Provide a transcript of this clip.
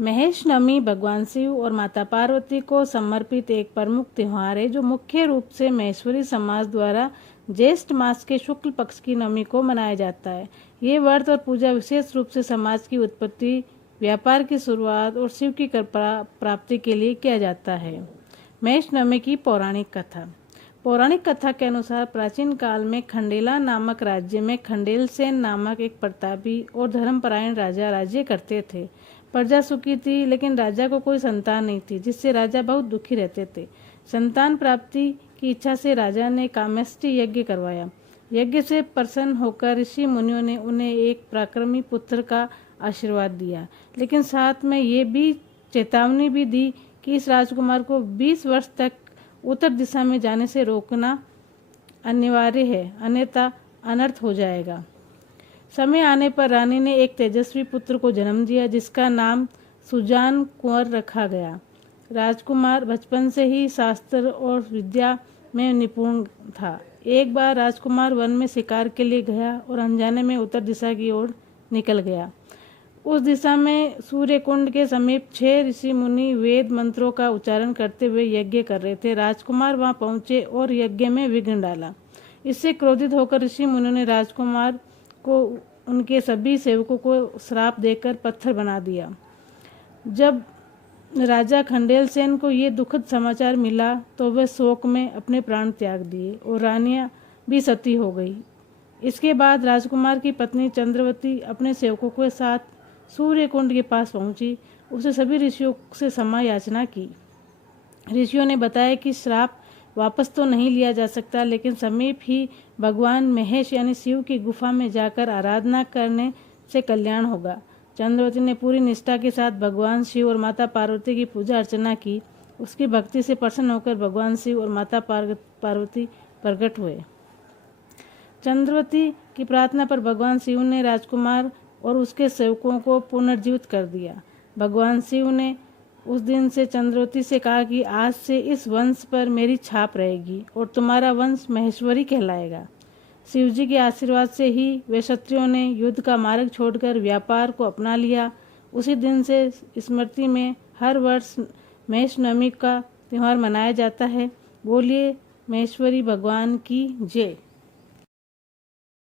महेश नवमी भगवान शिव और माता पार्वती को समर्पित एक प्रमुख त्योहार है जो मुख्य रूप से महेश्वरी समाज द्वारा ज्येष्ठ मास के शुक्ल पक्ष की नवमी को मनाया जाता है। ये व्रत और पूजा विशेष रूप से समाज की उत्पत्ति, व्यापार की शुरुआत और शिव की कृपा प्राप्ति के लिए किया जाता है। महेश नवमी की पौराणिक कथा। पौराणिक कथा के अनुसार प्राचीन काल में खंडेला नामक राज्य में खंडेल सेन नामक एक प्रतापी और धर्मपरायण राजा राज्य करते थे। प्रजा सुखी थी, लेकिन राजा को कोई संतान नहीं थी, जिससे राजा बहुत दुखी रहते थे। संतान प्राप्ति की इच्छा से राजा ने कामेष्टि यज्ञ करवाया। यज्ञ से प्रसन्न होकर ऋषि मुनियों ने उन्हें एक पराक्रमी पुत्र का आशीर्वाद दिया, लेकिन साथ में ये भी चेतावनी भी दी कि इस राजकुमार को 20 वर्ष तक उत्तर दिशा में जाने से रोकना अनिवार्य है, अन्यथा अनर्थ हो जाएगा। समय आने पर रानी ने एक तेजस्वी पुत्र को जन्म दिया, जिसका नाम सुजान कुंवर रखा गया। राजकुमार बचपन से ही शास्त्र और विद्या में निपुण था। एक बार राजकुमार वन में शिकार के लिए गया और अनजाने में उत्तर दिशा की ओर निकल गया। उस दिशा में सूर्य कुंड के समीप 6 ऋषि मुनि वेद मंत्रों का उच्चारण करते हुए यज्ञ कर रहे थे। राजकुमार वहां पहुंचे और यज्ञ में विघ्न डाला। इससे क्रोधित होकर ऋषि मुनियों ने राजकुमार को उनके सभी सेवकों को श्राप देकर पत्थर बना दिया। जब राजा खंडेल सेन को ये दुखद समाचार मिला तो वह शोक में अपने प्राण त्याग दिए और रानियां भी सती हो गई। इसके बाद राजकुमार की पत्नी चंद्रवती अपने सेवकों के साथ सूर्य कुंड के पास पहुंची। उसे सभी ऋषियों से क्षमा याचना की। ऋषियों ने बताया कि श्राप वापस तो नहीं लिया जा सकता, लेकिन समीप ही भगवान महेश यानी शिव की गुफा में जाकर आराधना करने से कल्याण होगा। चंद्रवती ने पूरी निष्ठा के साथ भगवान शिव और माता पार्वती की पूजा अर्चना की। उसकी भक्ति से प्रसन्न होकर भगवान शिव और माता पार्वती प्रकट हुए। चंद्रवती की प्रार्थना पर भगवान शिव ने राजकुमार और उसके सेवकों को पुनर्जीवित कर दिया। भगवान शिव ने उस दिन से चंद्रवती से कहा कि आज से इस वंश पर मेरी छाप रहेगी और तुम्हारा वंश महेश्वरी कहलाएगा। शिवजी के आशीर्वाद से ही वे क्षत्रियों ने युद्ध का मार्ग छोड़कर व्यापार को अपना लिया। उसी दिन से स्मृति में हर वर्ष महेश नवमी का त्यौहार मनाया जाता है। बोलिए महेश्वरी भगवान की जय।